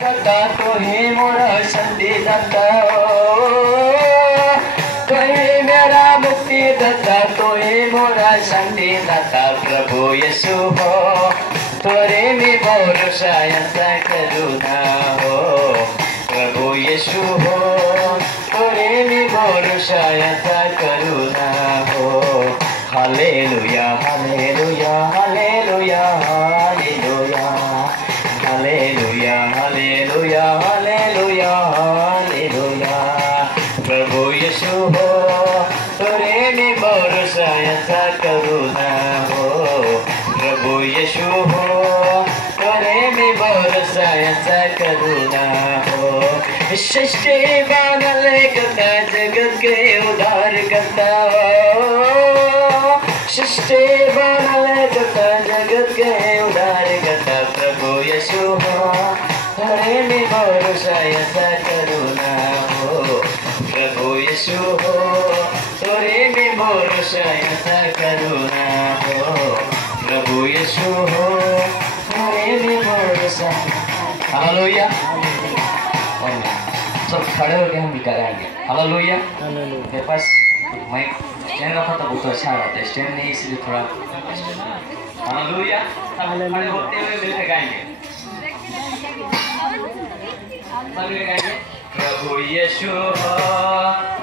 दाता तो ही मोरा संधि दाता तो ही मेरा मुक्ति दाता तो ही मोरा संधि दाता प्रभु यीशु हो तोरे में भरोसा ऐसा करुणा हो प्रभु यीशु हो तोरे में भरोसा ऐसा करुणा हो hallelujah hallelujah hallelujah hallelujah hallelujah hallelujah hallelujah hallelujah प्रभु यीशु हो तोरे में भरोसा ऐसा करुणा हो प्रभु यीशु हो तोरे में भरोसा ऐसा करुणा हो सृष्टि बनले करता जगत के उद्धार करता सृष्टि बनले करता जगत के उद्धार करता प्रभु यीशु हो तोरे में भरोसा ऐसा करुणा हो प्रभु यीशु हो तोरे में भरोसा ऐसा करुणा हो प्रभु यीशु हो तोरे में भरोसा हालेलुया सब खड़े होकर हम भी कराएंगे हालेलुया मेरे पास माइक स्टैंड रखा था बहुत अच्छा रहा था स्टैंड नहीं इसलिए थोड़ा हालेलुया खड़े होते हुए मिलकर गाएंगे प्रभु यीशु हो